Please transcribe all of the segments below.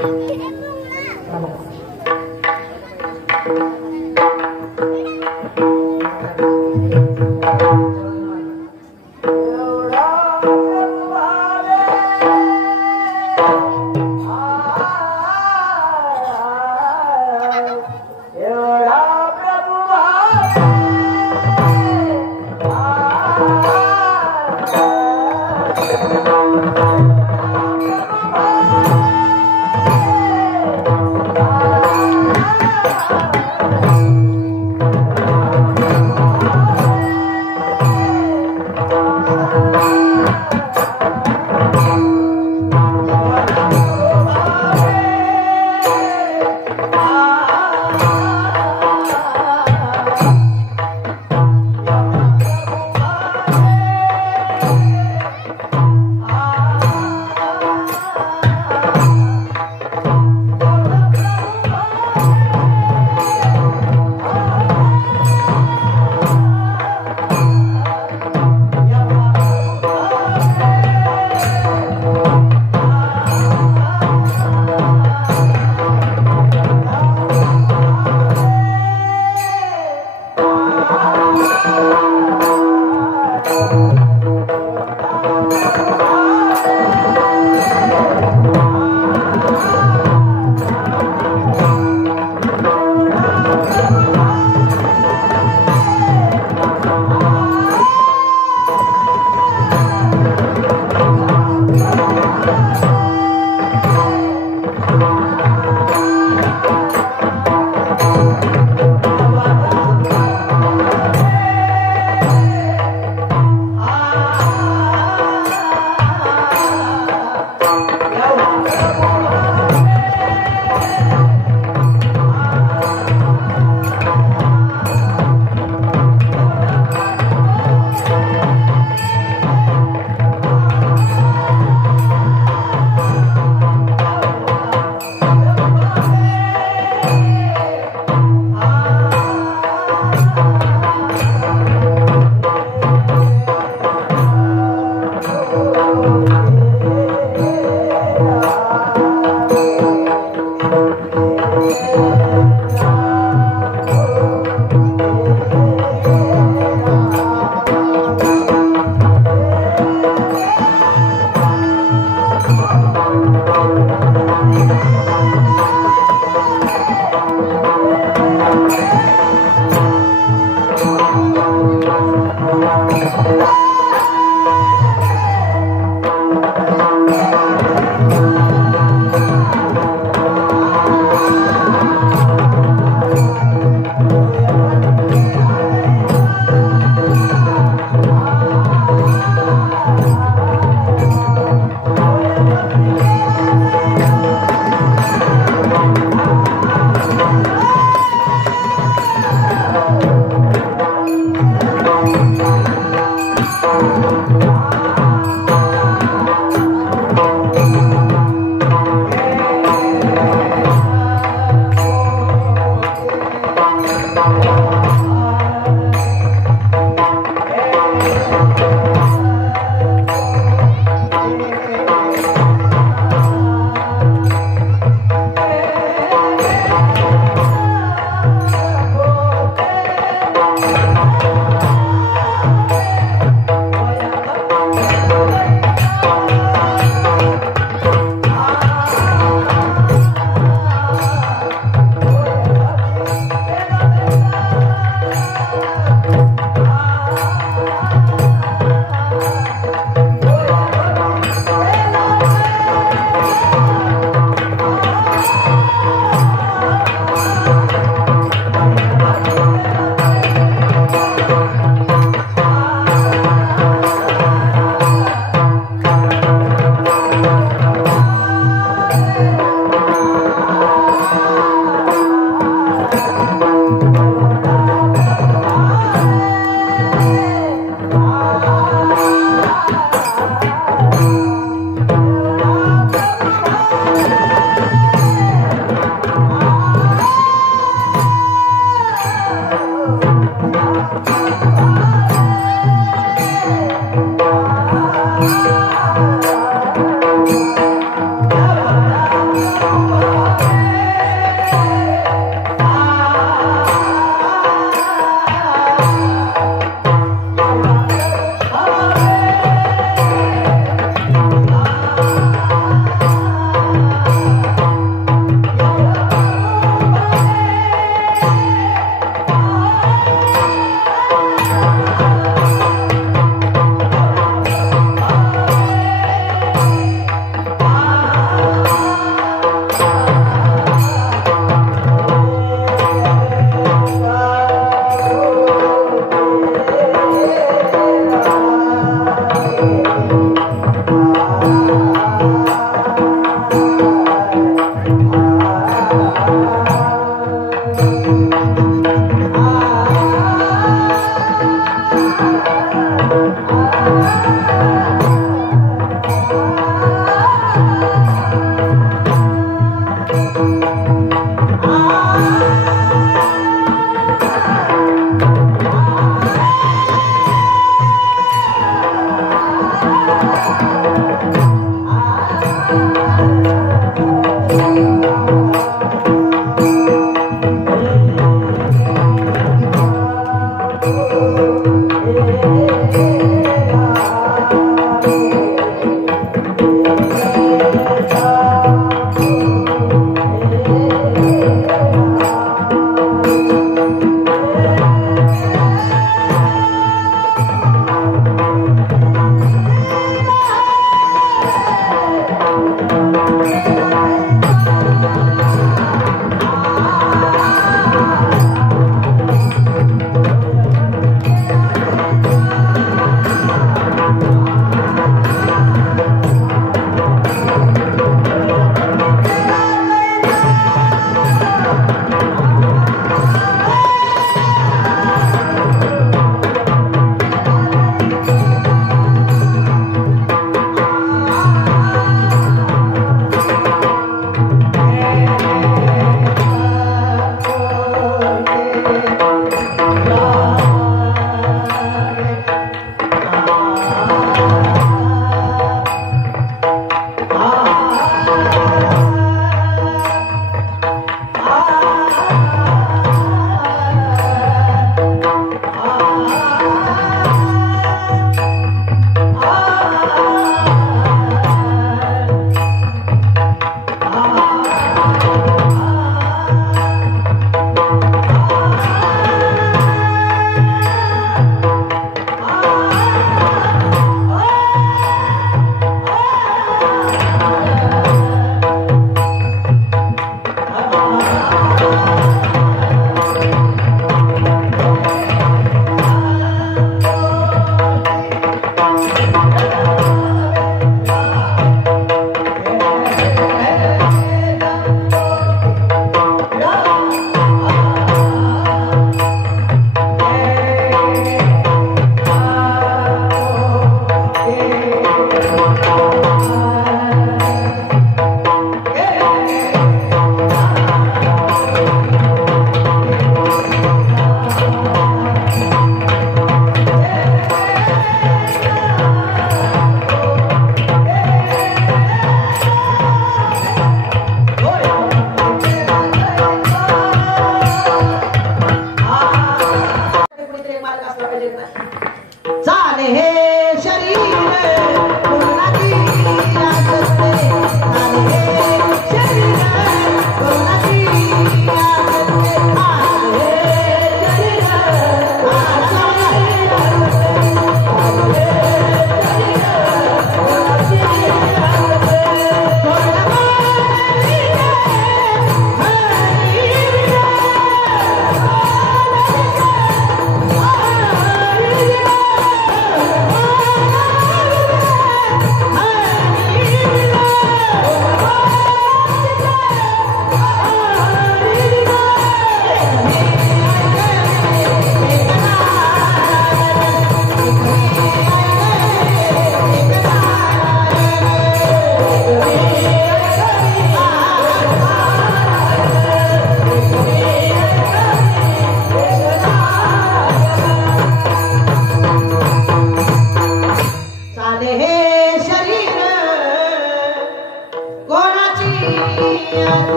Ah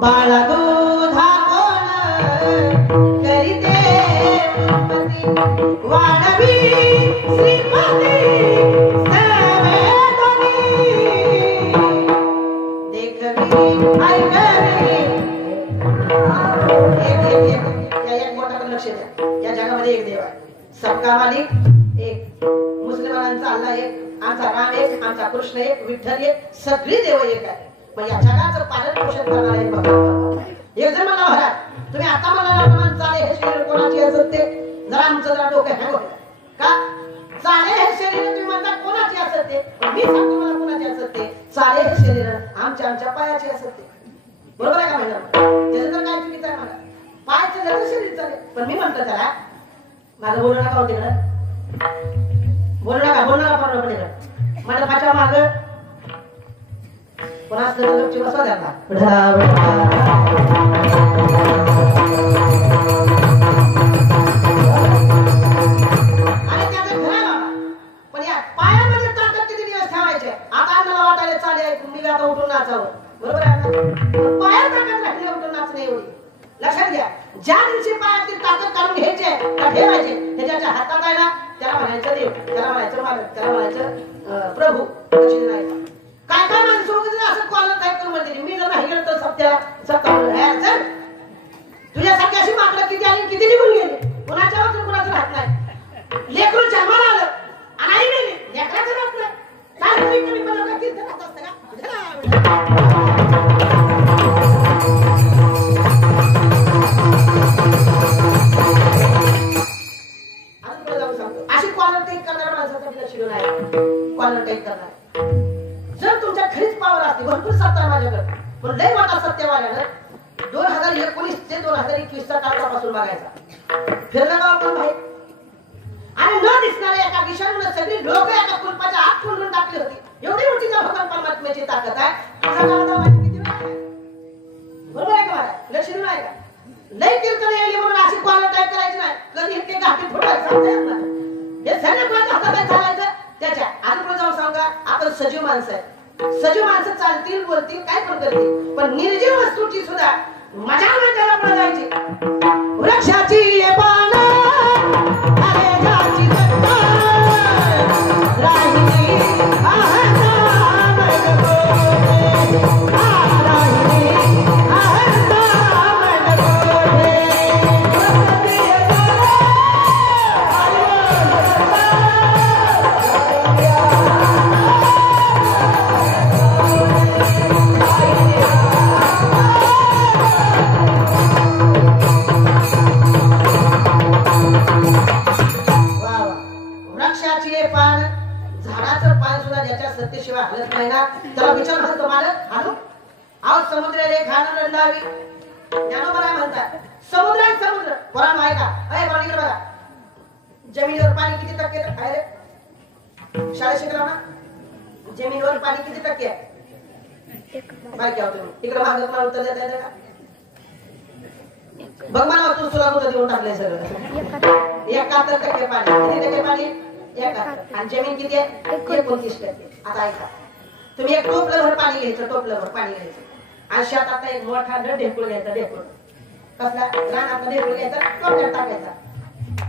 बाळा दूधा कोण करीते वाढवी श्रीपती सवेदनी देखवी ऐकवी एक मोठा लक्ष द्या या जगामध्ये एक देव आहे सबका मालिक एक मुस्लिमांचा अल्लाह एक आमचा राम एक आमचा कृष्ण एक विठ्ठल एक सगळी देव एक आहे पण या जगाचं पालन पोषण करणारा एक भगवान एक जर मला महाराज तुम्ही आता मला चाले हे शरीर कोणाचे असत ते जरा आमचं जरा डोकं हँग होतं का चाले हे शरीर तुम्ही म्हणता कोणाचे असत ते मी सांगतो मला कोणाचे असत ते चाले हे शरीर आमच्या पायाचे असत ते बरोबर आहे का मॅडम त्याचं तर काय चुकीचं आहे मला पायचं जर शरीर चालेल पण मी म्हणतो त्याला माझं बोलू नका होते बोलू नका पण इकडं मंडपाच्या माग कोणा असलं तर गपची बसवा द्या आणि त्याचं घर बाबा पण या पायामध्ये ताकद किती दिवस ठेवायचे आता मला वाटायला चालेल तुम्ही आता उठून नाचावं बरोबर आहे ना पायात ताकद राखली उठून नाचणे एवढी लक्षात घ्या ज्या दिवशी पायातील ताकद काढून घ्यायचे ठेवायचे त्याच्या हातात आहे ना त्याला म्हणायचं देव त्याला म्हणायचं मालक त्याला म्हणायचं प्रभू नाही काय काय माणसं असं कॉलर टाईप करून म्हणते मी जर नाही गेलो तर सप्त्या तुझ्यासारखी अशी माकडं किती आली किती निघून गेले कुणाच्या वचन कुणाचं राहत नाही लेकरू जन्माला आलं आणि आई गेली लेकराचं राहत नाही काय कमी पण कीर्तन राहत असतं का अशी कॉलर टाईप करणाऱ्या माणसासाठी लक्ष देऊन आहे कॉलर टाईप करणार जर तुमच्या खरीच पावर असते भरपूर सत्ता आहे माझ्याकडे पण लय मोठा सत्य माझ्याकडे 2019 ते 2021 चा काळापासून बघायचा फिरलं गाव पण माहित आणि न दिसणाऱ्या एका विषाणूने सगळी लोक एका कुलपाच्या आत कोंडून टाकली होती एवढी मोठी त्या भगवान परमात्म्याची ताकद आहे तुझा काळाचा माहिती किती वेळ आहे बरोबर आहे का मला लक्ष देऊन आहे का लय कीर्तन यायली म्हणून अशी कॉलर टाईप करायची नाही कधी इतके घाटी फुटायचं सांगता येत नाही हे सगळं कोणाच्या हातात चालायचं त्याच्या आजूबाजूला जाऊन सांगा आपण सजीव माणसं आहे सजीव माणसं चालतील बोलतील काय पण करतील पण निर्जीव वस्तूची सुद्धा मजा नाही त्याला पण जायची वृक्षाची पान अरे जाची सत्ता राहिली आहता सत्यशिवाय हलत नाही ना त्याला विचार म्हणतो तुम्हाला हालू आव समुद्र रेखा रंदावी ज्ञानोबराय म्हणतात समुद्र आहे समुद्र पुराण आहे का अरे पाणी बघा जमिनीवर पाणी किती टक्के आहे रे शाळेत शिकला ना जमिनीवर पाणी किती टक्के आहे माहिती आहे तुम्ही तिकडे मागे मला उत्तर देता येतं का बघ मला तू सुला कुठं देऊन टाकलंय सगळं 71% पाणी किती टक्के पाणी 71 आणि जमीन किती आहे 29%. आता ऐका तुम्ही एक टोपलंभर पाणी घ्यायचं टोपलंभर पाणी घ्यायचं आणि शेतात एक मोठा ढेकूळ घ्यायचा ढेकूळ कसला रानातला ढेकूळ घ्यायचा टोपल्यात टाकायचा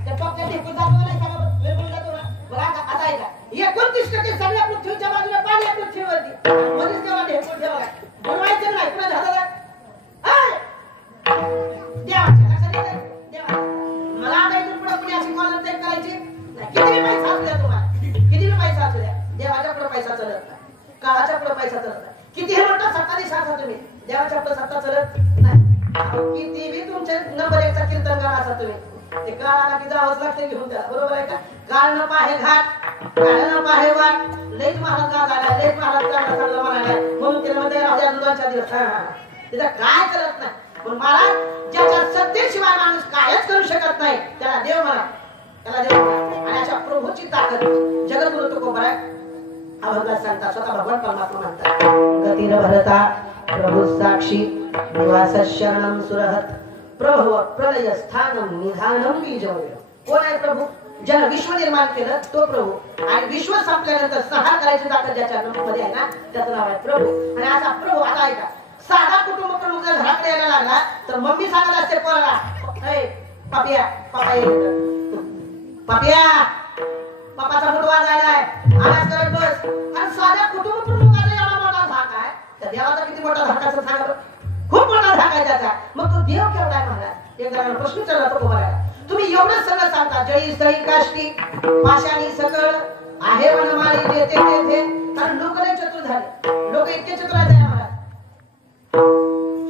त्या टोपल्यात ढेकूळ जातो नाही सगळं जातो ना बघा आता ऐका 29% सगळ्या पृथ्वीच्या बाजूला पाणी आहे पृथ्वीवरती मध्येच तेवढा ढेकूळ ठेवा बनवायचं नाही कुणा झालं देवाच्या लक्षात देवा मला आता इथून पुढे कुणी अशी कॉलर टाईप करायची किती पैसा असू द्या तुम्हाला किती पैसा असू द्या देवाच्या पुढे पैसा चलत नाही काळाच्या पुढे पैसा चलत नाही किती हे म्हणतात सत्ताधीश असा तुम्ही देवाच्या पुढे सत्ता चलत नाही किती बी तुमचे नंबर 1 चा कीर्तनकार असा तुम्ही ते काळाला की जावंच लागते घेऊन द्या बरोबर आहे का काळ न पाहे घाट काळ न पाहे वाट लईच महाराज झाला लईच महाराज चांगला म्हणाला म्हणून त्याला मध्ये राहू द्या 2-4 दिवस त्याचा काय करत नाही पण महाराज ज्याच्या सत्तेशिवाय माणूस कायच करू शकत नाही त्याला देव म्हणा त्याला देव म्हणा आणि अशा प्रभूची ताकद जगद्गुरु तुकोबर आहे अभंगात सांगतात स्वतः भगवान परमात्मा म्हणतात गतीन भरता प्रभु साक्षी निवास शरणम सुरहत प्रभु प्रलय स्थानम निधानम बीजवय कोण आहे प्रभू ज्याला विश्व निर्माण केलं तो प्रभू आणि विश्व संपल्यानंतर संहार करायची ताकद ज्याच्या मध्ये आहे ना त्याचं नाव आहे प्रभू. आणि असा प्रभू आता ऐका साधा कुटुंब प्रमुख जर घराकडे यायला लागला तर मम्मी सांगत असते पोराला पापिया पापा पापिया पापाचा फोटो वाजायलाय आलाच करत बस. आणि साध्या कुटुंब प्रमुखाचा एवढा मोठा धाक आहे तर देवाचा किती मोठा धाक असं सांगा खूप मोठा धाक आहे त्याचा. मग तो देव केवढा आहे महाराज एकदा प्रश्न विचारला तो बघायला तुम्ही एवढंच सगळं सांगता जळी सळी काष्टी पाशाणी सकळ आहे वनमाळी देते तेथे. कारण लोक लय चतुर झाले लोक इतके चतुर आहेत महाराज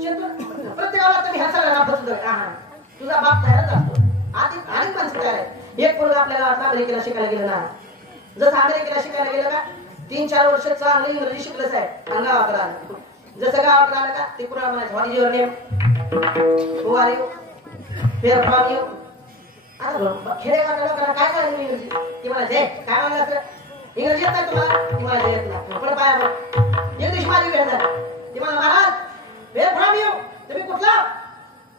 चतुर प्रत्येकाला तुम्ही ह्या सगळ्यांना फसवतो. तुझा बाप तयारच असतो आधी आणि पण तयार आहे. एक पोरगा आपल्या गावात अमेरिकेला शिकायला गेलं ना जसं अमेरिकेला शिकायला गेलं का 3-4 वर्ष चांगलं इंग्रजी शिकलंच आहे आणि गावाकडे आलं. जसं गावाकडे आलं का ते कुणाला म्हणायचं what is your name who are you where from you. आता खेडेगावाच्या लोकांना काय करायचं इंग्रजी ती म्हणायचे काय म्हणलं असं इंग्रजी येत नाही तुम्हाला ती म्हणायचं येत नाही पण पाया मग इंग्लिश माझी भेट झाली ती मला महाराज वेअर फ्रॉम यू तुम्ही कुठला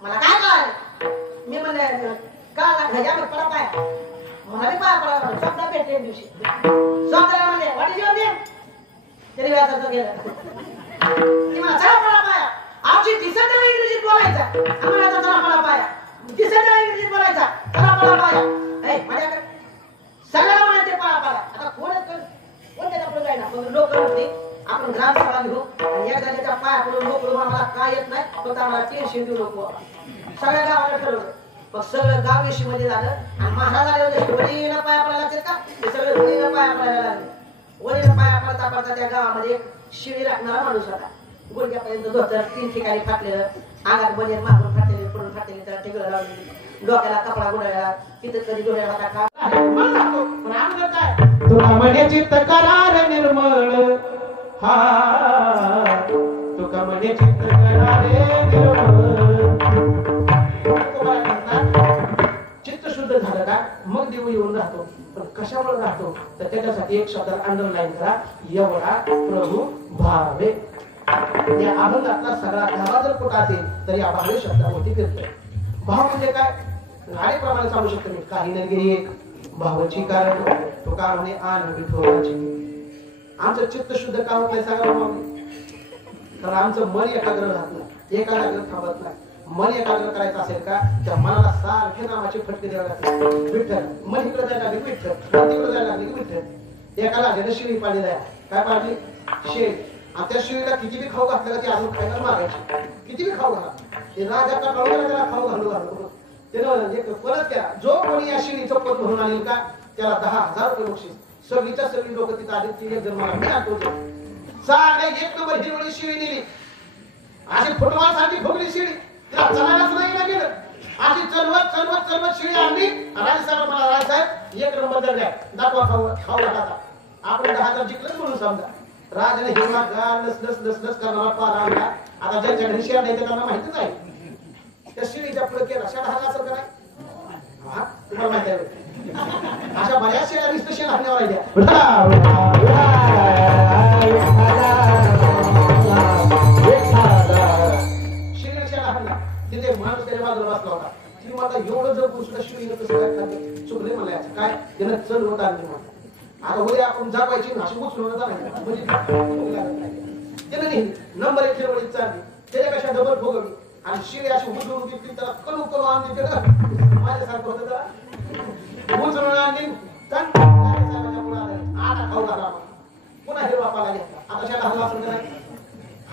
मला काय कळालं मी म्हणले का घ्यायच्या पडा पाया मला पाया पडा स्वप्ना भेटले दिवशी स्वप्नाला म्हणले व्हॉट इज युअर नेम तरी व्यासाचं गेलं ती मला चला पडा पाया आमची दिसत इंग्रजीत बोलायचा आम्हाला चला पडा पाया दिसत इंग्रजीत बोलायचा चला पडा पाया माझ्याकडे सगळ्याला म्हणायचे पळा पाया. आता कोण त्याच्या पुढे जाईना पण लोक म्हणते आपण ग्रामसभा घेऊ आणि एकदा त्याच्या पाया पडून लोक आम्हाला काय येत नाही फक्त आम्हाला टेन्शन देऊ नको सगळ्या गावाला ठरवलं. मग सगळं गाव वेशी मध्ये झालं आणि महाराज वडीला पाया पडायला लागतात का ते सगळे वडीला पाया पडायला लागले. वडीला पाया पडता पडता त्या गावामध्ये शिडी राखणारा माणूस होता गुडघ्यापर्यंत धोतर 3 ठिकाणी फाटलेलं अंगात बनेर मारून फाटलेले पडून फाटलेले त्याला टिकलं लावलेली डोक्याला कपडा गुंडाळला तिथं कधी डोळ्याला टाका पण आमचं काय तुला म्हणे चित्त करार निर्मळ हा तुका म्हणे चित्त करारे निर्मळ. चित्त शुद्ध झालं का मग देव येऊन राहतो. पण कशामुळे राहतो तर त्याच्यासाठी एक शब्द अंडरलाईन करा एवढा प्रभू भावे. या अभंगातला सगळा धावा जर कुठं असेल तर या भावे शब्दावरती फिरतोय. भाव म्हणजे काय गाडीप्रमाणे सांगू शकतो मी काही नाही एक भावाची कारण तो का म्हणे आन विठोबाची. आमचं चित्त शुद्ध का होत नाही सांगा तर आमचं मन एकाग्र राहत नाही एका जागेवर थांबत नाही. मन एकाग्र करायचं असेल का त्या मनाला सारखे नामाचे फटके द्यावे लागतात. विठ्ठल मन इकडे जायला लागले की विठ्ठल तिकडे जायला लागले की विठ्ठल. एका राजाने शिळी पाडली द्या काय पाडली शेळी आणि त्या शिळीला किती बी खाऊ घातलं का ती अजून खायला मागायची किती बी खाऊ घाला ते राजाचा कळून त्याला खाऊ घालू घालू त्यानं परत केला जो कोणी या शिळीचं पद म्हणून आणेल का त्याला 10,000 रुपये बक्षीस. सगळीच्या सगळी लोक तिथं आधी 3 जण मला मी आठवतो साडे 1 नंबर ही वळी शिळी नेली अशी फुटबॉल साठी फुगली शिळी तिला चलायलाच नाही ना गेलं अशी चलवत चलवत चलवत शिळी आणली. राजसाहेब मला राजसाहेब 1 नंबर जर द्या दाखवा खाऊ घाला आपण 10,000 जिंकलं म्हणून समजा. राजाने हिरवा गार लस करणारा पार आणला. आता ज्यांच्या घरी शेण नाही त्यांना माहितीच आहे त्या शिळीच्या पुढे केला शेण हल्ला असेल का नाही तुम्हाला माहिती आहे अशा बऱ्याच शेळ्या दिसतं शेण हल्ल्यावर द्या शिळी शेण हल्ला तिथे माणूस त्याच्या बाजूला बसला होता. ती मला एवढं जर पुस्तक शिळीनं कसं काय खाल्लं चुकले मला याचं काय त्यानं चल होत आणली मला आता उद्या आपण जागवायची नाशी उचलून म्हणजे त्यानं नाही नंबर 1 खेळवळीत चालली त्याच्या कशा डबल फुगवली आणि शिळी अशी उचलून घेतली त्याला करू करू आणली त्याला माझ्यासारखं होतं त्याला उचलून आणली आता खाऊ घाला पुन्हा हिरवा पाला घेतला आता शेता हल्ला असेल नाही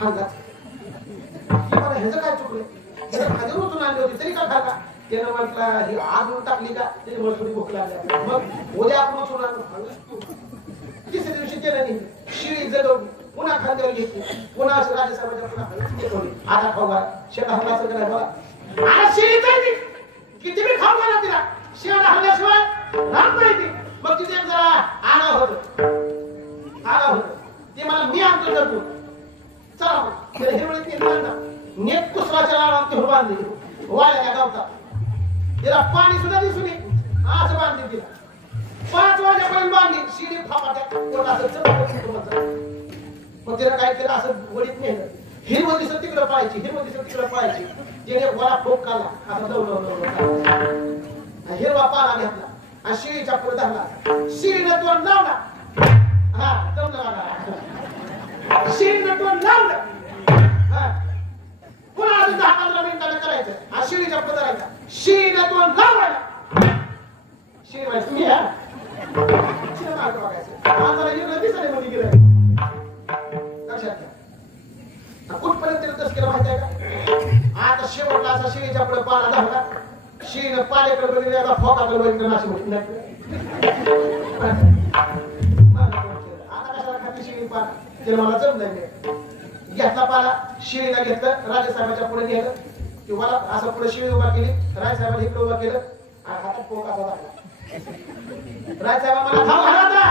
हल्ला मला ह्याचं काय चुकलं त्याला भाजी उचलून आणली होती तरी का खाल्ला त्यानं म्हटलं ही आग टाकली का त्याची मला थोडी भूक लागली मग उद्या आपण उचलून आणू. तिसऱ्या दिवशी केलं नाही शिळी जगवली पुन्हा खांद्यावर घेतली पुन्हा राजसाहेबांच्या पुन्हा आता खाऊ घाला शेता हल्ला असं करायला बघा आता शिळी जायची किती बी खाऊ घाला तिला शेण हल्ल्याशिवाय राहत नाही ती. मग तिथे जरा आगाव होत ते मला मी आणतो जर तू चला त्याला हिरवळीत नेट कुसराच्या लाडा ती बांधली वाळ्या त्या गावचा तिला पाणी सुद्धा दिसून असं बांधली तिला 5 वाजेपर्यंत बांधली शिडी फापाट्या मग तिला काय केलं असं वडीत नेलं हिरवं दिसत तिकडं पाहायची हिरवं दिसत तिकडं पाहायची तिने वडा ठोक काढला असं दौडवलं हिरवा पाला घेतला आणि शिळीच्या पुढे धरला. शिळीनं तोंड लावला. हा तोंड लावला. शिळीनं तोंड लावलं. पुन्हा अजून 10-15 मिनिटानं करायचं. हा शिळीच्या पुढे धरायचा. शिळीनं तोंड लावला. शिळी माहिती तुम्ही हा शिळ मार्ग बघायचं. आता इकडे दिसले मध्ये गेलं. लक्षात घ्या. कुठपर्यंत तस केलं माहिती आहे का? आता शेवटला असा शिळीच्या पुढे पाला धरला. शिळीनं पाण्याकडे बघितलं. फोकाकडे बघितलं. नाशी होती नाही. आता कशाला खाती शिळी पाला? तिला मला जमलं नाही. घेतला पाला. शिळीला घेतलं. राजेसाहेबाच्या पुढे नेलं. किंवा असं पुढे शिळी उभा केली. राजसाहेबांनी इकडे उभा केलं. आणि हातात पोक असा लागला. राजसाहेबा मला धाव घालायचा.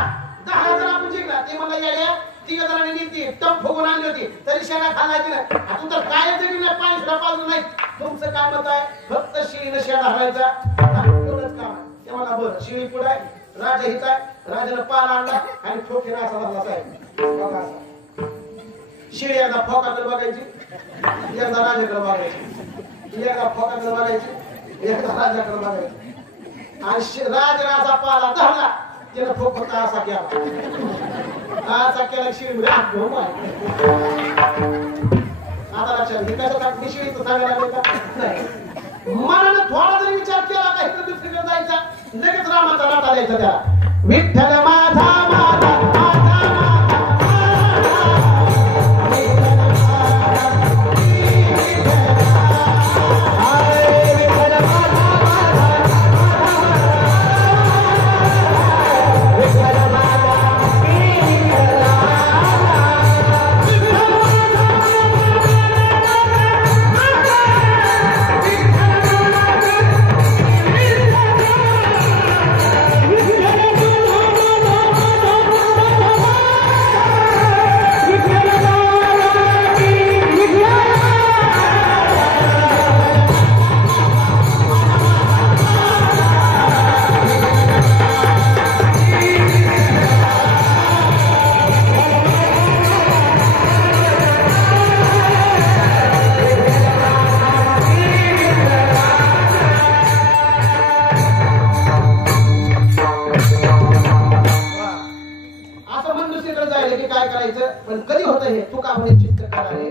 10,000 आपण जिंकला. ते मला येड्या 3 जणांनी नीती टप फुगून आणली होती. तरी शेणा खालायची नाही. आता तर काय जगी नाही. पाणी सुद्धा पाजून नाही. तुमचं काय मत आहे? फक्त शिळीनं शेणा हलायचा. एवढंच काम आहे. ते मला बरं शिळी पुढे आहे. राजा हिच आहे. राजानं पाला आणला आणि ठोकेला असा धरला साहेब. बघा असा. शिळी एकदा फोकाकडे बघायची. एकदा राजाकडे बघायची. एकदा फोकाकडे बघायची. एकदा राजाकडे बघायची. आणि राजा पाला धरला. त्यानं फोक फक्त असा केला. असा केला शिळी आता लक्षात हे कसं का शिळीचं सांगायला लागले का नाही. मनानं थोडा जरी विचार केला का इकडे दुसरीकडे जायचा. लगेच रामाचा नाटा द्यायचा त्याला. विठ्ठल माझा माझा पण कधी होत हे तुका म्हणे चित्त करारे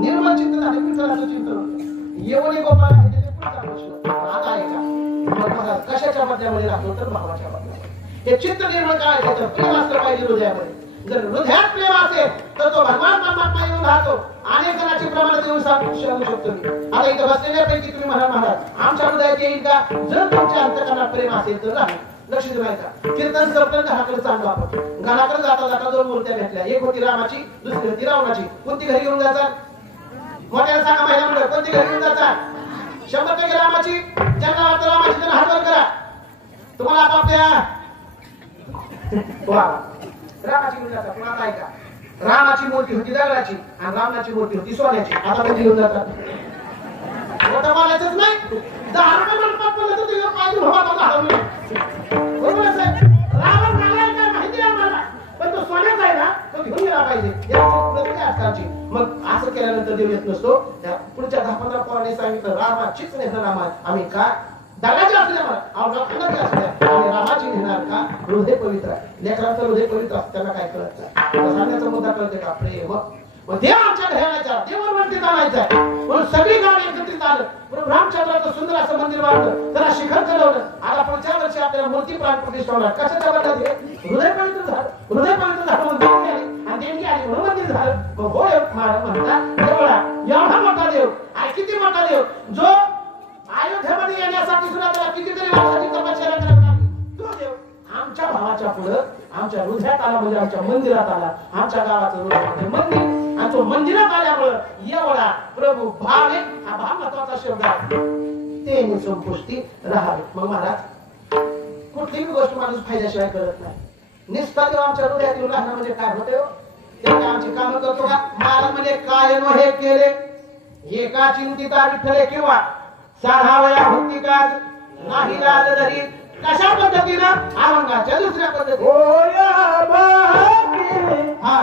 निर्मल चित्त झाले विठ्ठलाचं चिंतन येवणे गोपाळ हे पुढचा प्रश्न आता आहे का मग मला कशाच्या मध्यामध्ये राहतो तर भावाच्या मध्यामध्ये हे चित्त निर्मल करायचं तर प्रेम असलं पाहिजे हृदयामध्ये जर हृदयात प्रेम असेल तर तो भगवान परमात्मा येऊन राहतो अनेक जणांची प्रमाणात येऊन सांगू शकतो मी आता इथं बसलेल्यापैकी तुम्ही म्हणा महाराज आमच्या हृदयात येईल का जर तुमच्या अंतकरणात प्रेम असेल तर राहील लक्ष देवायचा कीर्तन करताना घराकडे चाललो आपण घराकडे जाता जाता 2 मूर्त्या भेटल्या एक होती रामाची दुसरी होती रावणाची कोणती घरी घेऊन जायचा मोठ्याला सांगा महिला मंडळ कोणती घरी घेऊन जायचा 100% रामाची ज्यांना वाटतं रामाची त्यांना हात वर करा तुम्हाला आपापल्या रामाची घेऊन जातात पुन्हा ऐका रामाची मूर्ती होती दगडाची आणि रावणाची मूर्ती होती सोन्याची आता कोणती घेऊन जातात मोठं बोलायचंच नाही 10 रुपये म्हणतात पण तुझं पाहिजे हवा बरोबर आहे रावण नालायक काय माहिती आहे आम्हाला पण तो सोन्याचा आहे ना तो घेऊन गेला पाहिजे आजकालची मग असं केल्यानंतर देव येत नसतो त्या पुढच्या 10-15 पोरांनी सांगितलं रामाचीच नेहणार रामा आम्ही काय दगाची असू द्या मला अवघाची असू द्या आणि रामाची नेहणार का हृदय पवित्र आहे लेकरांचं हृदय पवित्र असतं त्यांना काय कळत नाही सांगण्याचा मुद्दा कळते का प्रेम मग देव आमच्या घराण्याचा देवावरती आणायचा म्हणून सगळी गाव एकत्रित आलं म्हणून रामचंद्राचं सुंदर असं मंदिर बांधलं त्याला शिखर चढवलं आता पुढच्या वर्षी आपल्याला मूर्ती प्राण प्रतिष्ठा होणार कशाच्या बदल्यात हृदय पवित्र झालं म्हणून देणगी आली आणि देणगी आली म्हणून मंदिर झालं मग हो म्हणता देवळा एवढा मोठा देव आणि किती मोठा देव जो अयोध्येमध्ये येण्यासाठी सुद्धा त्याला कितीतरी वर्षाची तपश्चर्या करावी लागली तो देव आमच्या भावाच्या पुढे आमच्या हृदयात आला म्हणजे आमच्या मंदिरात आला आमच्या गावाचं हृदय मंदिर आणि तो मंदिरात आल्यामुळे एवढा प्रभू भाव आहे हा भाव महत्वाचा शब्द आहे ते संपुष्टी राहावे मग महाराज कुठलीही गोष्ट माणूस फायद्याशिवाय करत नाही निष्ठा देव आमच्या हृदयात येऊन राहणं म्हणजे काय होते तेव्हा आमची कामं करतो का महाराज म्हणजे काय हे केले एका चिंतिता विठ्ठले किंवा साधावया भक्ती काज नाही लाज धरी कशा पद्धतीनं अभंगाच्या दुसऱ्या पद्धतीने हा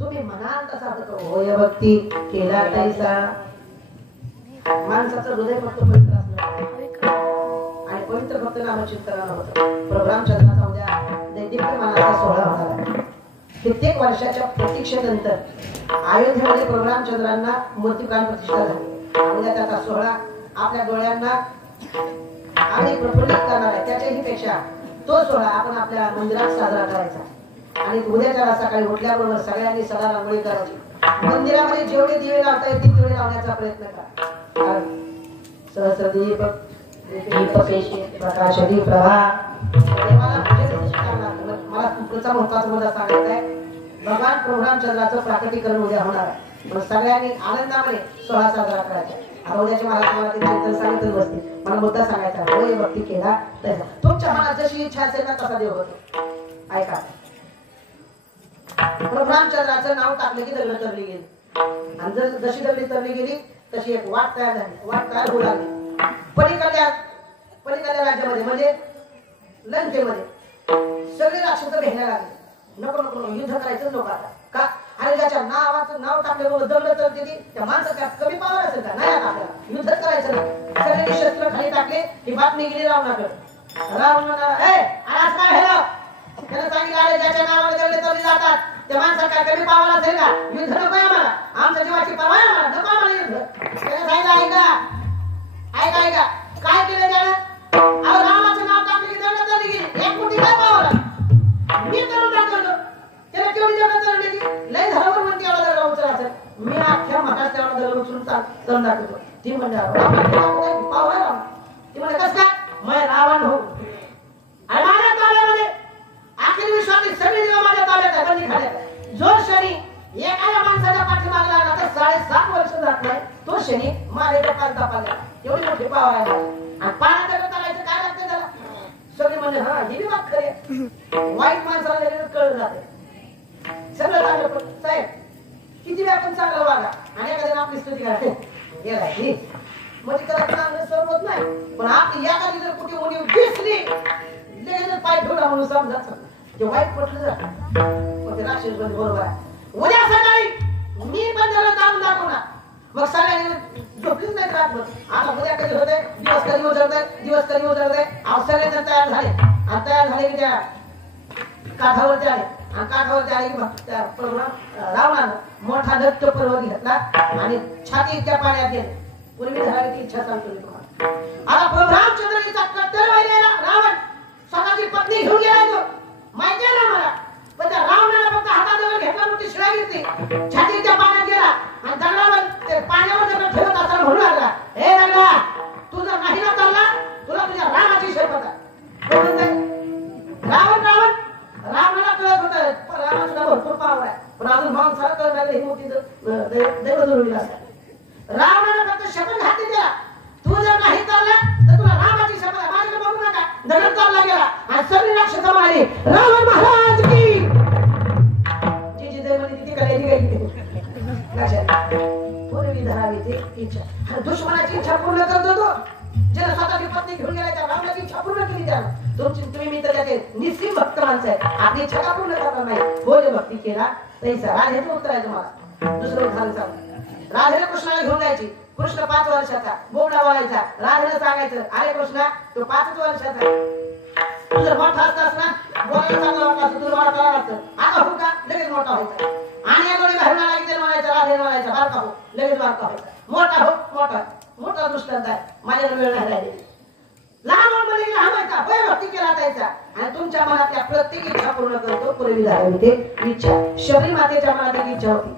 तुम्ही म्हणाल तसा होतो होय भक्ती केला तैसा. माणसाचं हृदय फक्त पवित्र असलं आणि पवित्र भक्त नामचिंतनाला होतं. प्रभू रामचंद्राचा उद्या दैदिप्यमानाचा सोहळा होणार आहे. कित्येक वर्षाच्या प्रतीक्षेनंतर अयोध्येमध्ये प्रभू रामचंद्रांना मूर्ती प्राण प्रतिष्ठा झाली. उद्या त्याचा सोहळा आपल्या डोळ्यांना आणि प्रफुल्लित करणार आहे. त्याच्याही पेक्षा तो सोहळा आपण आपल्या मंदिरात साजरा करायचा आणि उद्याच्या सकाळी उठल्याबरोबर सगळ्यांनी सदा रांगोळी करायची. मंदिरामध्ये जेवढे दिवे लावता येतील तेवढे लावण्याचा प्रयत्न करा. सहस्रदीप दीपकेशी प्रकाशदीप प्रभा. मला पुढचा महत्वाचा मुद्दा सांगायचा आहे. भगवान प्रभू रामचंद्राचं प्राकटीकरण उद्या होणार आहे. मग सगळ्यांनी आनंदामध्ये सोहळा साजरा करायचा. आता उद्याचे मला तुम्हाला ते चिंतन सांगितलं बसते. मला मुद्दा सांगायचा होय भक्ती केला तसा. तुमच्या मनात जशी इच्छा असेल ना तसा देव होतो. ऐका, प्रभू रामचंद्राचं नाव टाकलं की दगड तरली गेली आणि जर जशी दगडी तरली गेली तशी एक वाट तयार झाली. वाट तयार होऊ लागली. पलीकडल्या राज्यामध्ये म्हणजे लंकेमध्ये सगळे राक्षस भेटायला लागले. नको नको युद्ध करायचं नको आता. का? आणि ज्याच्या नावाचं नाव टाकल्याबरोबर दगड तरते ती त्या माणसाच्या कमी पावर असेल का? नाही आता आपल्याला युद्ध करायचं नाही. सगळ्यांनी शस्त्र खाली टाकले. ही बातमी गेली रावणाकडे. रावण म्हणाला आज काय झालं? त्यानं सांगितलं अरे ज्याच्या नावाने दगड तरली जातात त्या माणसाला काय कमी पावर असेल का? युद्ध नको आम्हाला. आमच्या जीवाची पर्वा आहे आम्हाला. नको आम्हाला युद्ध. त्याने सांगितलं ऐका ऐका काय केलं त्यानं? अहो रामाचं नाव टाकलं की दगड तरली गेली. एक मोठी काय पावर मी करून टाकलं. त्याला केवढी दगड तरली गेली? लय झाल्यावर म्हणते एवढा दगड उचला असेल. मी अख्ख्या महाराष्ट्र तेवढा दगड उचलून करून टाकतो. ती म्हणजे पावर आहे राम. ती म्हणजे कसं काय? मैं रावण हो आणि माझ्या ताब्यामध्ये आखिर विश्वाची सगळी देव माझ्या ताब्यात आहे. बंदी खाण्यात जो शनी एखाद्या माणसाच्या पाठीमागे लागला तर 7.5 वर्ष जात नाही. तो शनी माझ्या पालता पालला. एवढी मोठी पावर आहे आणि पाण्यात दगड टाकायचं काय लागतं त्याला? सगळे म्हणजे हा ही बात खरी. वाईट माणसाला लगेच कळत जाते. सगळं चांगलं साहेब किती वेळा पण चांगलं वागा आणि एखाद्याने आपली स्तुती करायची म्हणजे त्याला चांगलं सर्व होत नाही. पण आपली एखादी जर कुठे मुली दिसली लगेच पाय ठेवला म्हणून समजायचं ते वाईट पटलं जात. मग ते राक्षस म्हणजे बरोबर आहे. उद्या सकाळी मी पण त्याला जाऊन दाखवणार. मग सगळ्यांनी झोपलीच नाही रातभर. आता उद्या कधी होते दिवस कधी उजळतंय अहो सगळेजण तयार झाले आणि तयार झाले की त्या काठावरती आले आणि काठावरती आले की त्या रावणानं मोठा दत्त पर्वत घेतला आणि छातीच्या पाण्यात गेले. पूर्वी झाल्याची इच्छा सांगतो मी तुम्हाला. आता प्रभू रामचंद्राचा कत्तल व्हायला रावण स्वतःची पत्नी घेऊन गेला. तो माहिती आहे ना मला. पण त्या रावणाला फक्त हातात दगड घेतला मोठी शिळा घेतली छातीच्या पाण्यात गेला आणि दगडावर ते पाण्यावर दगड ठेवत असताना म्हणू लागला हे दगडा तू जर नाही ना चालला तुला तुझ्या रामाची शपथ आहे. रावणाला कळत होतं रामाचा भरपूर पावर आहे पण अजून माणसाला कळत नाही. ही मोठी दैव जोडली असतात. रावणाला फक्त शपथ घातली त्याला तू जर नाही चालला तर तुला रामाची शपथ आहे. माझ्याकडे बघू नका. दगड चालला गेला आणि सगळी राक्षस मारली. रावण महाराज की जी जी जय म्हणे ती करायची लक्षात पूर्वी धरावी ती इच्छा. दुश्मनाची इच्छा पूर्ण करतो तो. ज्याला स्वतःची पत्नी घेऊन गेला त्या रावणाची इच्छा पूर्ण केली त्यानं. तुम्ही मी तर त्याचे निस्सीम भक्त माणसं आहे. आपली इच्छा का पूर्ण करणार नाही? हो जे भक्ती केला तैसा. राधेचं उत्तर आहे तुम्हाला. दुसरं झालं सांग. राधेने कृष्णाला घेऊन जायची. कृष्ण 5 वर्षाचा बोबडा बोलायचा. राधेने सांगायचं अरे कृष्णा तू 5 वर्षाचा तू जर मोठा असतास ना बोलायला चांगला वाटला असं तुला मोठा करावं लागतं. आता हो का लगेच मोठा व्हायचा आणि या डोळे घालून आला की त्याला म्हणायचं राधेने म्हणायचं बारका हो लगेच बारका व्हायचा. मोठा हो मोठा दृष्टांत आहे. माझ्याकडे वेळ नाही राहिली. लहान मुली लहानायचा होय भक्ती केला जायचा आणि तुमच्या मनातल्या प्रत्येक इच्छा पूर्ण करतो. पूर्वी झाली ते इच्छा. शबरी मातेच्या मनात एक इच्छा होती.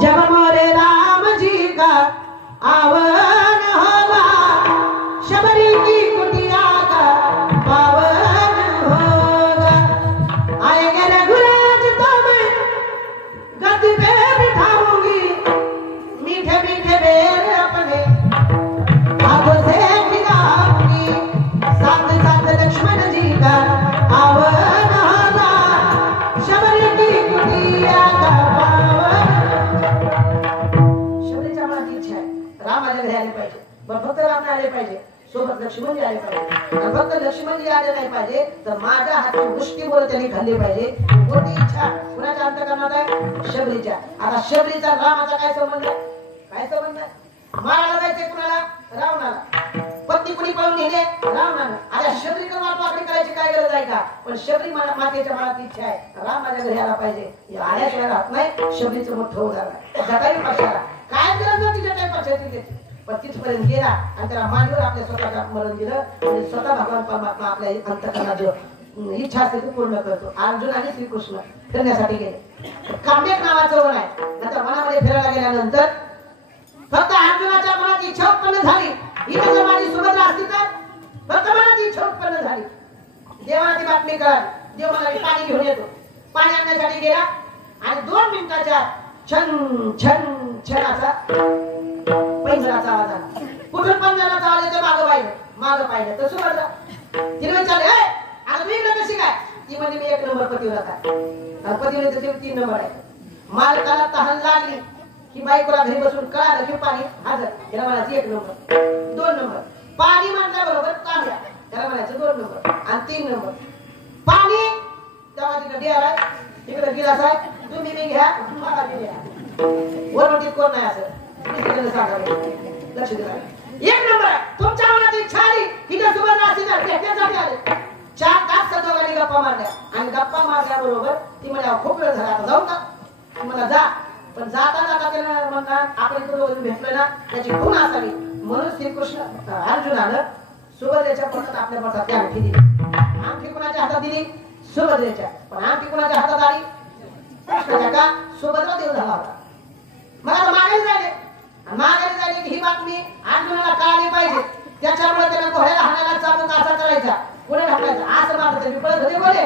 जब मोरे राम जी का आवन होला शबरी की कुटिया का पावन होगा. आएंगे रघुराज तो मैं गद्दी पे बिठाऊंगी मीठे मीठे बेर अपने हाथों से खिलाऊंगी. साथ साथ लक्ष्मण जी का आवन होला शबरी की कुटिया का पावन. शबरीच्या मनात इच्छा आहे राम माझ्या घरी आले पाहिजे. भक्त राम आले पाहिजे. सोबत लक्ष्मणजी आले पाहिजे. आणि फक्त लक्ष्मणजी आले नाही पाहिजे तर माझ्या हातची मुष्टी बोल त्यांनी खाल्ली पाहिजे. मोठी इच्छा कुणाच्या अंतकरणात आहे? शबरीच्या. आता शबरीचा रामाचा काय संबंध? काय संबंध? मारायला जायचंय कुणाला? रावणाला. पत्नी कुणी पळून नेले? रावणाला. आता शबरीकडे मारपाकडी करायची काय गरज आहे का? पण शबरी मातेच्या मनात इच्छा आहे राम माझ्या घरी आला पाहिजे. आल्याशिवाय राहत नाही. शबरीचं मोठं उदाहरण जटायू पक्षाला काय गरज नव्हती जटायू पक्षाची त्याची, पण तिथपर्यंत गेला आणि त्याला मांडीवर आपल्या स्वतःच्या मरण दिलं. आणि स्वतः भगवान परमात्मा आपल्या अंतकरणात जो इच्छा असते ती पूर्ण करतो. अर्जुन आणि श्रीकृष्ण फिरण्यासाठी गेले. कांबेक नावाचं वन आहे. नंतर वनामध्ये फिरायला गेल्यानंतर फक्त अर्जुनाच्या मनात इच्छा उत्पन्न झाली, ही जर माझी सुभद्रा असती तर फक्त मनात इच्छा उत्पन्न झाली. देवाला ती बातमी कळाली. देव मला पाणी घेऊन येतो. पाणी आणण्यासाठी गेला आणि 2 मिनिटाच्या छन छन छनाचा पैंजराचा आवाज आला. कुठून पैंजराचा आवाज येतो? मागं पाहिलं तर सुभद्रा. तिने विचारले आता मी इकडे कशी काय? ती म्हणजे मी 1 नंबर पतिव्रता. पतिव्रता 3 नंबर आहे. मालकाला तहान लागली की बायकोला घरी बसून कळालं की पाणी हजर. त्याला म्हणायचं 1 नंबर. 2 नंबर पाणी मांडल्याबरोबर तांब्या, त्याला म्हणायचं 2 नंबर. आणि 3 नंबर पाणी तेव्हा तिकडे डेअर आहे, तिकडे गिलास आहे, तुम्ही मी घ्या मला मी घ्या. वरवटीत कोण नाही असं सांगावं. लक्ष द्या. 1 नंबर आहे. तुमच्या मनात इच्छा आली की त्या सुभद्रा असते तर भेटण्यासाठी आले. 4 तास दोघांनी गप्पा मारल्या आणि गप्पा मारल्याबरोबर ती मला खूप वेळ झाला आता जाऊ का? मला जा. पण जाता जाता त्याला म्हणणार आपण इथं भेटलोय ना त्याची खून असावी म्हणून श्रीकृष्ण अर्जुनानं सुभद्रेच्या पोटात आपल्या पोटात ती अंगठी दिली. अंगठी कुणाच्या हातात दिली? सुभद्रेच्या. पण अंगठी कुणाच्या हातात आली? कृष्णाच्या. का? सुभद्रा देव झाला होता. मग आता मागायला झाली की ही बातमी अर्जुनाला कळाली पाहिजे. त्याच्यामुळे त्याला घोड्याला हाणायला चालू कासा करायचा, पुढे ढकलायचा. असं मात्र मी पळत होते बोले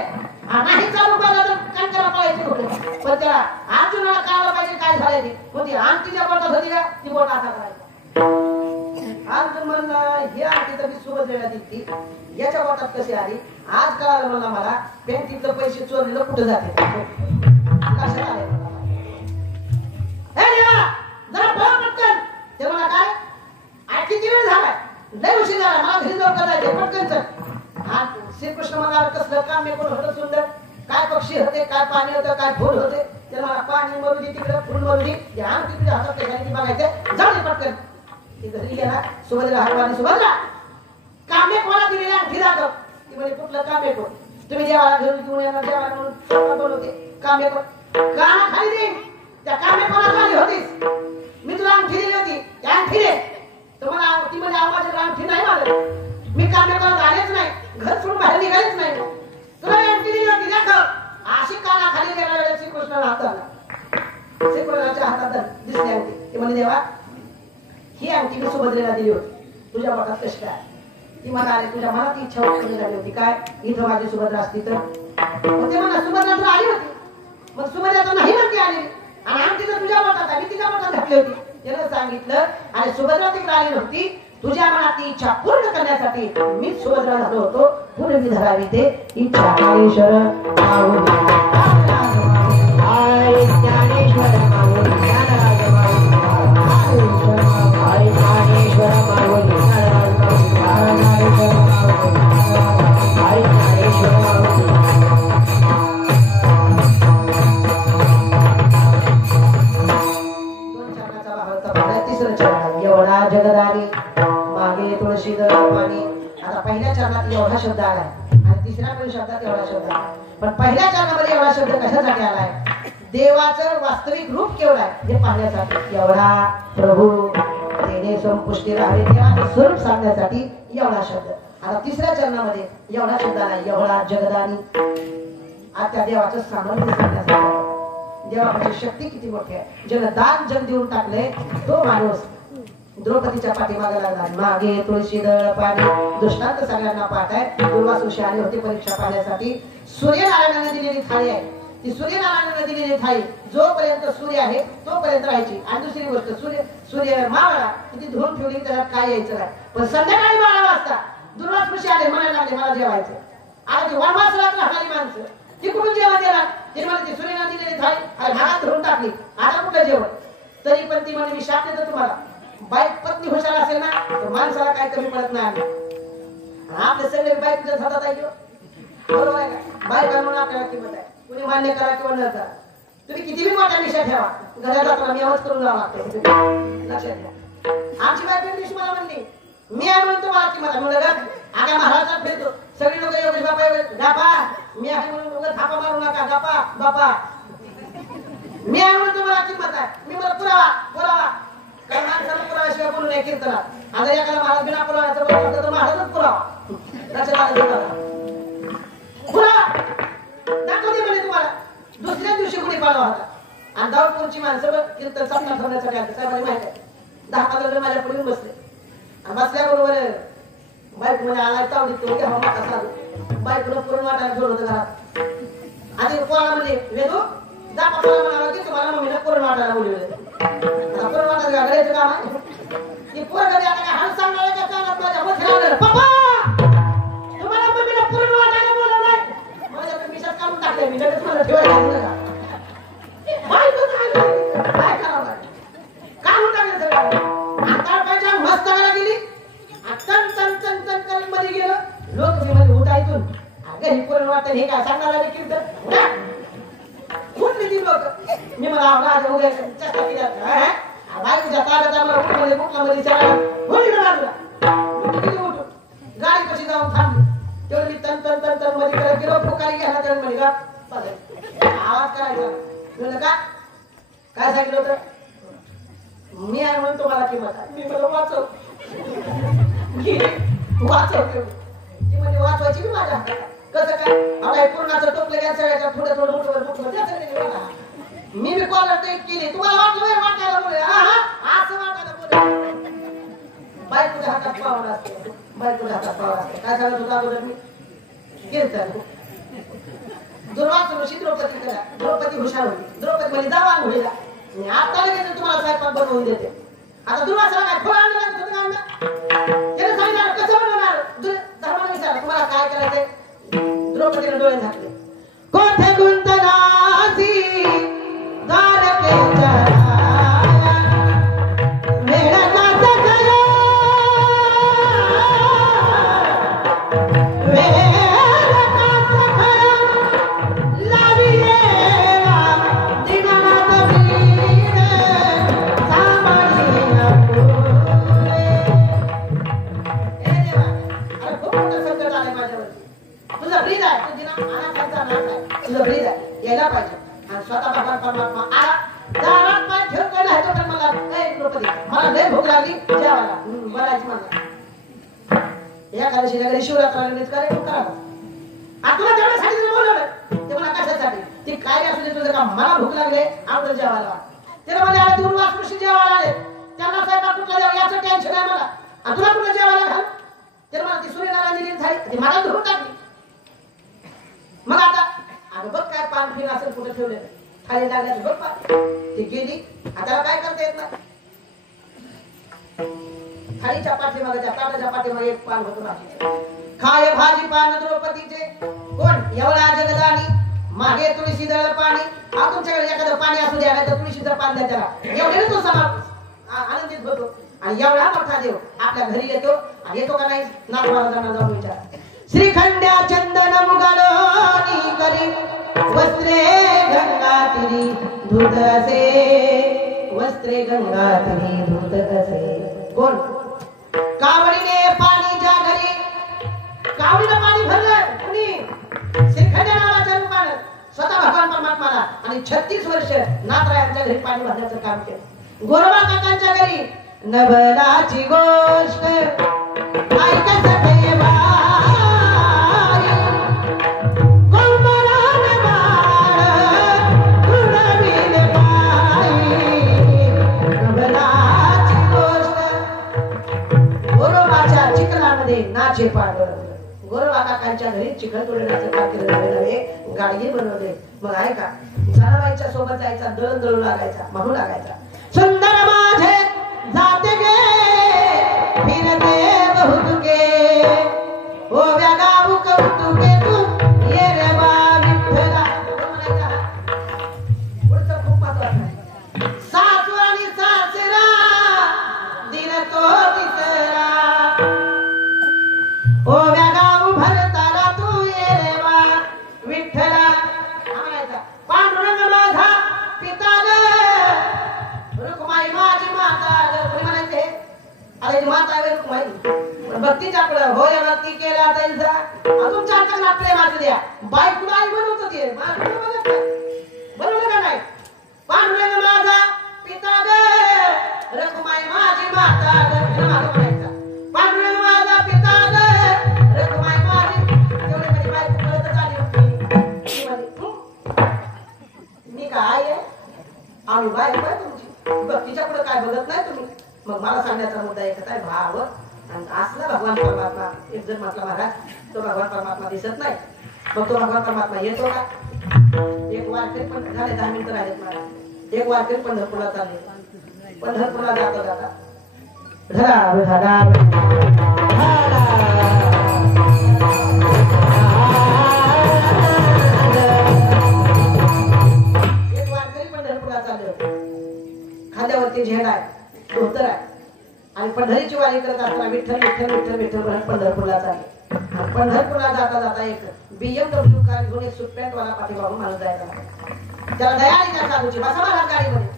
नाही चालू केला तर कणकरा पळायचे घोडे. पण त्याला अर्जुनाला कळायला पाहिजे काय झालंय ते. मग ती अंगठीच्या बोटात होती का? ती बोट असा करायचा. अर्जुन म्हणला ही अंगठी तर मी सुभद्रेला दिली, याच्या बोटात कशी आली? आज कळालं म्हणला मला बँकेतलं पैसे चोरलेलं कुठं जाते कशाला आले मला. जरा पळ पटकन. ते म्हणा काय किती वेळ झालाय? लय उशीर झाला, मला घरी जाऊन करायचं पटकन चल. हा श्रीकृष्ण म्हणाला कसलं काम मी कोण होतं सुंदर, काय पक्षी होते, काय पाणी होतं, काय फुल होते. त्याला मला पाणी मरू दे तिकडे, फुल मरू दे. तिकडे हातात ती बघायचं. जाऊ दे पटकन. ती घरी गेला. सुभद्रा हातवाली सुभद्रा कामे कोणा दिलेल्या अंगठी दाखव. ती म्हणजे कुठलं कामे कोण? तुम्ही देवाला घेऊन येणार देवाला म्हणून बोलवते कामे कोण? काना खाली दे. त्या कामे कोणा खाली होतीस? मी तुला अंगठी दिली होती, त्या अंगठी दे. तुम्हाला ती म्हणजे आवाजाची अंगठी नाही मारत. मी कामे कोणाला आलेच नाही, घर सोडून बाहेर निघालेच नाही. तुला अंगठी दिली होती दाखव. अशी काना खाली गेल्या वेळेस श्रीकृष्णाला हात आला. श्रीकृष्णाच्या हातात दिसली अंगठी. ते म्हणजे देवा ही अंगठी मी सुभद्रेला दिली होती, तुझ्या पोटात कशी काय? ती म्हणाले तुझ्या मनात इच्छा उत्पन्न झाली होती काय? इथं माझी सुभद्रा असती तर. मग ते म्हणा सुभद्रा तर आली होती. मग सुभद्रा तर नाही म्हणती आली आणि अंगठी तर तुझ्या पोटात आहे, मी तिच्या पोटात घातली होती. त्यानं सांगितलं आणि सुभद्रा तिकडे आली नव्हती. तुझ्या मनात इच्छा पूर्ण करण्यासाठी मी सुभद्रा झालो होतो. पूर्वी धरावी ते इच्छा. ज्ञानेश्वर एवढा जगदारी मागेले तुळशी पाणी. आता पहिल्या चरणात एवढा शब्द आलाय आणि तिसऱ्या पण शब्दात एवढा शब्द आलाय. पण पहिल्या चरणामध्ये एवढा शब्द कशासाठी आलाय? देवाचं वास्तविक रूप केवढं आहे हे पाहण्यासाठी. एवढा प्रभू देणे संपुष्टी राहावे देवाचं स्वरूप सांगण्यासाठी एवढा शब्द. आता तिसऱ्या चरणामध्ये एवढा शब्द आलाय एवढा जगदानी. आज त्या देवाचं सामर्थ्य सांगण्यासाठी. देवाची शक्ती किती मोठी आहे. जगदान जग देऊन टाकले तो माणूस द्रौपदीच्या पाठीमागे लागला. मागे तुळशी दळ पाणी. दृष्टांत सगळ्यांना पाठ आहे. दुर्वासुशी आले होते परीक्षा पाहण्यासाठी. सूर्यनारायणाने दिलेली थाळी आहे. ती सूर्यनारायणाने दिलेली थाळी जोपर्यंत सूर्य आहे तोपर्यंत राहायची. आणि दुसरी गोष्ट सूर्य मावळा किती धुवून ठेवली त्याला काय यायचं नाही. पण संध्याकाळी 12 वाजता दुर्वासुशी आले म्हणायला लागले मला जेवायचं. आता ती वनवासात राहणारी माणसं ती कुठून जेवण देणार? ती म्हणे ती सूर्यनारायणाने दिलेली थाळी भागात धुवून टाकली. आता कुठलं जेवण? तरी पण ती म्हणे मी शाप देतो तुम्हाला. बाईक पत्नी हुशार असेल ना तर माणसाला काय कमी पडत नाही. आपले सगळे बाईक हातात आहे किंवा बरोबर आहे का? बाईक म्हणून आपल्याला किंमत आहे. कुणी मान्य करा किंवा न करा. तुम्ही किती मोठ्या निशा ठेवा घरात जाताना मी आवाज करून जावं लागतं. लक्षात घ्या. आमची बायको दिवशी मला म्हणली मी आहे म्हणून तुम्हाला किंमत आहे. म्हणलं का आगा महाराजात फिरतो सगळी लोक योगेश बापा गापा मी आहे म्हणून लोक थापा मारू नका गापा बापा मी आहे म्हणून तुम्हाला किंमत आहे. मी मला पुरावा कारण माणसाला पुराव्याशिवाय बोलू नये कीर्तनात. आता एखादा महाराज बिना पुराव्याचा बोलतो तर महाराजच पुरावा. लक्षात आलं पुरावा दाखवते म्हणे तुम्हाला. दुसऱ्या दिवशी गुढी पाडवा होता आणि दाऊदपूरची माणसं कीर्तन सप्ताह ठेवण्याचं काय साहेबांनी माहिती आहे. 10-15 जण माझ्या पुढे बसले आणि बसल्याबरोबर बायको म्हणजे आलाय तावडीत तो घ्यावा मोठा साधू बायकोनं पुरण वाटायला ठेवलं होतं घरात. आणि पोळा म्हणजे वेदू जा पप्पाला म्हणाला की तुम्हाला मम्मीनं पुरण वाटायला बोलवलं. पुरण वाटायला घालायचं काम आहे. ती पोरं कधी आता काय हाल सांगणार का कानात माझ्या बसला पप्पा तुम्हाला मम्मीनं पुरण वाटायला बोलवलंय. माझ्या मिशात काढून टाकलंय मी लगेच मला ठेवायला का बायको काय करावं काढून टाकलं सगळं. आता पाहिजे मस्त करायला गेली चन चन चन चन करून मध्ये गेलं लोक मी मध्ये उठा इथून अगं ही पुरण वाटत हे काय सांगणार आहे कीर्तन कुठली ती लोक मी मला राजा उद्या चेष्टा केली बायकोच्या ताब्यात आम्हाला उठमध्ये मुखमध्ये उठून गाडी कशी जाऊन थांबली तेवढी मी तन तन तन तन मध्ये करत गेलो फुकारी घ्यायला तेवढी मध्ये का आवाज करायचा म्हणलं का काय सांगितलं होतं मी आहे म्हणून तुम्हाला किंमत आहे. मी मला वाचव वाचवते ती म्हणजे वाचवायची मी माझ्या कसं काय आता पूर्णाचं टोपलं घ्या सगळ्याच्या पुढे थोडं मोठं मी कॉलर टेक केली तुम्हाला वाटलं वाटायला बोले असं वाटायला बोले बायकोच्या हातात पावर असते बायकोच्या हातात पावर असते. काय सांगत होता अगोदर मी कीर्तन दुर्वास ऋषी द्रौपदी करा द्रौपदी हुशार होती. द्रौपदी म्हणजे जावा आंघोळीला आता लगेच तुम्हाला स्वयंपाक बनवून देते. आता दुर्वासाला काय फळ आणलं लागत होतं आणलं त्याने सांगितलं कसं बनवणार धर्माने विचारा तुम्हाला काय करायचंय. द्रौपदीने डोळे झाकले कोठे गुंतनासी द्वारकेच्या मेळकाचा खरा मेळकाचा खरा लाविले दिनानाथ वीर सामाळीला पुरे. हे देवा अरे खूप मोठं संकट आलंय माझ्यावरती. तुझा ब्रीद आहे तुझी ना अनाथांचा नाथ आहे तुझं ब्रीद आहे यायला पाहिजे. आणि स्वतः भगवान परमात्मा आला दारात पाय ठेव केला आहे तर मला द्रौपदी मला लय भूक लागली जेवायला बोलायची मला एखाद्या घरी शिवरात्र करे तू करा तुला जेवणासाठी बोलवलं ते मला कशासाठी ती काय असू दे तुझं काम मला भूक लागले आपण जेवायला त्याला म्हणजे आला तिकडून वासृष्टी जेवायला आले त्यांना स्वयंपाक कुठला द्यावा याचं टेन्शन आहे मला आणि तुला कुठलं जेवायला घाल त्याला मला ती सूर्यनारायण दिली झाली ती मला धरून टाकली. मग आता अगं बघ काय पान फिर असेल कुठं ठेवलेलं थाळी लागल्याचं बघ पान ती गेली आता काय करता येत नाही. थाळीच्या पाठीमागे त्या ताटाच्या पाठीमागे एक पान होतं बाकीचं खाय भाजी पान द्रौपदीचे कोण एवढा जगदानी मागे तुळशीदळ पाणी हा तुमच्याकडे एखादं पाणी असू द्या नाही तर तुळशीदळ पान द्या त्याला एवढे तो समाज आनंदित होतो. आणि एवढा मोठा देव आपल्या घरी येतो आणि येतो का नाही नाथ महाराजांना जाऊन विचार. श्रीखंड्या चंदन मुगालोनी करी वस्त्रे गंगा तिरी दूध असे वस्त्रे गंगा तिरी दूध असे कोण कावडीने पाणी ज्या घरी कावडीनं पाणी भरलं कुणी श्रीखंड्या नावाच्या रूपानं स्वतः भगवान परमात्माला आणि 36 वर्ष नाथरायांच्या घरी पाणी भरण्याचं काम केलं. गोरोबा काकांच्या घरी नवलाची गोष्ट ऐकत देवा नाचे पाडलं गोरोबा काकांच्या घरी चिखल तोडण्याचं काम केलं गाडगे बनवले. मग आहे का जनाबाईच्या सोबत जायचा दळण दळू लागायचा म्हणू लागायचा सुंदर माझे जाते गे फिरते बहुतुके ओ व्यागाऊ कौतुके तू ये रे बा विठ्ठला. पुढचं खूप महत्वाचं आहे. सासू आणि सासरा भक्तीच्या पुढे होय भक्ती केला तैसा अजून चार चार नाटले माझं द्या बायकोला आई बनवत होती बनवलं का नाही पांडुरंग माझा पिता ग रखुमाई माझी माता ग पांडुरंग माझा पिता ग रखुमाई माझी तेवढे माझी बायको कळतच आली होती मी काय आहे आम्ही बायको आहे तुमची भक्तीच्या पुढे काय बघत नाही तुम्ही मग मला सांगण्याचा मुद्दा एकच आहे भाव आणि असला भगवान परमात्मा एक जण म्हटला महाराज तो भगवान परमात्मा दिसत नाही मग तो भगवान परमात्मा येतो का एक वारकरी पण झाले 10 मिनिटं राहिलेत महाराज एक वारकरी पंढरपूरला चालले पंढरपूरला जाता जाता एक वारकरी पंढरपूरला चालले खांद्यावरती झेंड आहे धोतर आहे आणि पंढरीची वारी करत असताना विठ्ठल विठ्ठल विठ्ठल विठ्ठल म्हणत पंढरपूरला चालले पंढरपूरला जाता जाता एक BMW कार घेऊन एक सुटपॅन्ट वाला पाठीमागून माणूस जायचा त्याला दया आली त्या साधूची बसा मला गाडीमध्ये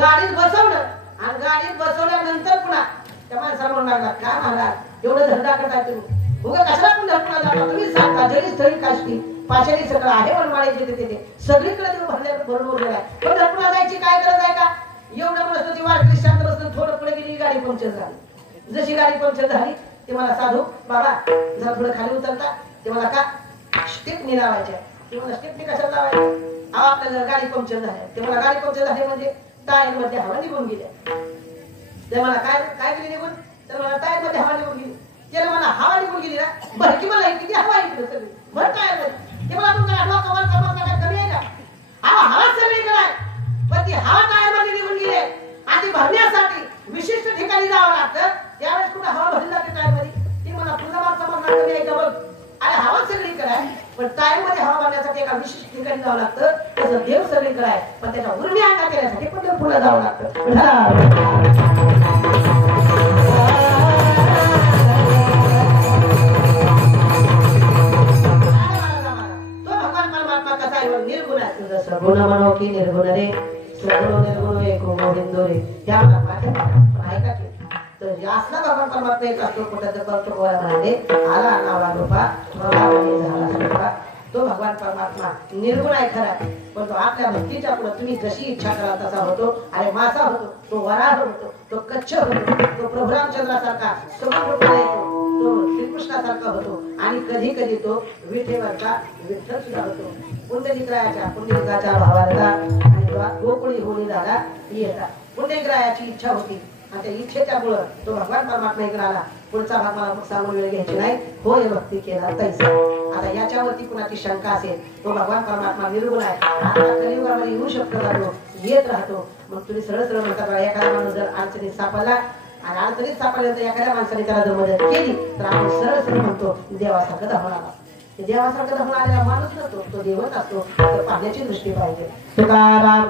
गाडीत बसवलं आणि गाडीत बसवल्यानंतर पुन्हा त्या माणसाला म्हणून लागला काय महाराज एवढं धंदा करताय तुम्ही उगा कशाला पंढरपूरला जाता तुम्ही सांगता जरी स्थळी काष्टी पाशाली सगळं आहे वनमाळे जिथे तिथे सगळीकडे तुम्ही भरपूर गेलाय पंढरपूरला जायची काय गरज आहे का एवढं बसतो ती वारकरी शांत बसतो थोडं पुढे गेली गाडी पंक्चर झाली जशी गाडी पंक्चर झाली ते मला साधू बाबा जरा थोडं खाली उतरता ते मला का स्टेपनी लावायच्या ते मला स्टेपनी कशाला लावायच्या आपल्याला गाडी पंक्चर झाली ते मला गाडी पंक्चर झाली म्हणजे टायर मध्ये हवा निघून गेल्या ते मला काय काय गेली निघून तर मला टायर मध्ये हवा निघून गेली त्याला मला हवा निघून गेली ना बरं की मला किती हवा इकडे सगळी भर टायर मध्ये ते मला तुमचा डोका वर कमी आहे का हवा सगळीकडे आहे पण ती हवा टायर मध्ये निघून गेली आणि ती भरण्यासाठी विशिष्ट ठिकाणी जावं लागतं त्यावेळेस कुठे हवा भरली जाते टायर मध्ये ती मला तुझा मागचा कमी आहे का बघ अरे हवा सगळीकडे आहे पण टायर मध्ये हवा भरण्यासाठी एका विशिष्ट ठिकाणी जावं लागतं तसं देव सगळीकडे आहे पण त्याच्या उर्मी अंगा केल्यासाठी पंढरपूरला जावं लागतं निर्गुण आहे तुझं सगुण म्हणो की निर्गुण रे सगुण निर्गुण एको गोविंदो रे त्या ऐका की तर असला भगवान परमात्मा एक असतो कुठं तर करतो गोळा म्हणाले आला नावा रूपा झाला रूपा तो भगवान परमात्मा निर्गुण आहे खरा पण तो आपल्या भक्तीच्या पुढे तुम्ही जशी इच्छा कराल तसा होतो अरे मासा होतो तो वराह होतो तो कच्छ होतो तो प्रभू रामचंद्रासारखा सगुण रूपाने येतो तो श्रीकृष्णासारखा होतो आणि कधी कधी तो विठेवरचा विठ्ठल सुद्धा होतो पुंडलिकाच्या भावाला आणि गोकुळी होळी झाला येतात पुंडलिकाची इच्छा होती आणि त्या इच्छेच्यामुळं तो भगवान परमात्मा इकडे आला पुढचा भाग मला सांगून वेळ घ्यायची नाही होय भक्ती केला तैसा आता याच्यावरती कुणाची शंका असेल तो भगवान परमात्मा निर्गुण आहे आता कलियुगामध्ये येऊ शकतो राहतो येत राहतो मग तुम्ही सरळ सरळ म्हणतात एखादा माणूस जर अडचणीत सापडला आणि अडचणीत सापडल्यानंतर एखाद्या माणसाने त्याला जर मदत केली तर आपण सरळ सरळ म्हणतो देवासारखं धावणार देवासारखं धावून आलेला माणूस नसतो तो देवच असतो तर पाहण्याची दृष्टी पाहिजे तुकाराम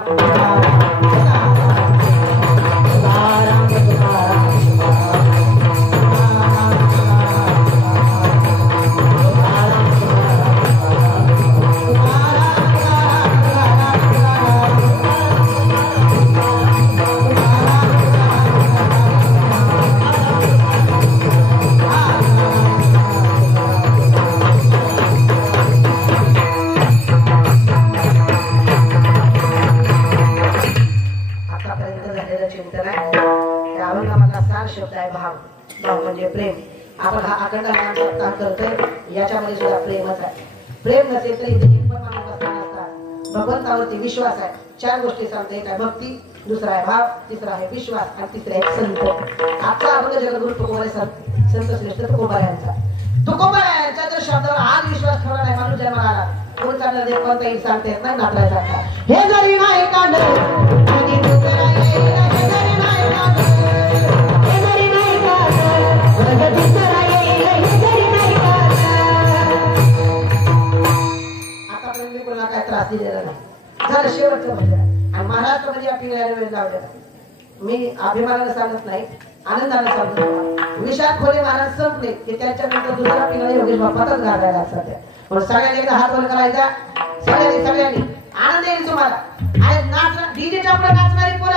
आपण हा अखंड नाम सप्ताह करतोय याच्यामध्ये सुद्धा प्रेमच आहे प्रेम नसेल तर इथे एक पण माणूस असणार नसतात भगवंतावरती विश्वास आहे 4 गोष्टी सांगतो एक आहे भक्ती दुसरा आहे भाव तिसरा आहे विश्वास आणि तिसरा आहे संत आपला अभंग जगद्गुरु तुकोबारे संत श्रेष्ठ तुकोबारायांचा जर शब्दावर आज विश्वास ठेवला नाही माणूस जन्माला आला कोणता देव कोणता येईल सांगता येत नाही नाचरायचा हे जरी नाही काढलं आतापर्यंत मी कोणाला काय त्रास दिलेला नाही झालं शेवटचं भजन आणि महाराष्ट्रामध्ये या पिंगळ्याला वेळ लावलेला मी अभिमानानं सांगत नाही आनंदाने सांगतो विशाख खोले महाराज संपले की त्याच्यानंतर दुसरा पिंगळा योगेश बाप्पाचाच गाजायला सध्या म्हणून सगळ्यांनी एकदा हात वर करायचा सगळ्यांनी आनंद येईल तुम्हाला आणि नाच डीजेच्या पुढे नाचणारी पोरं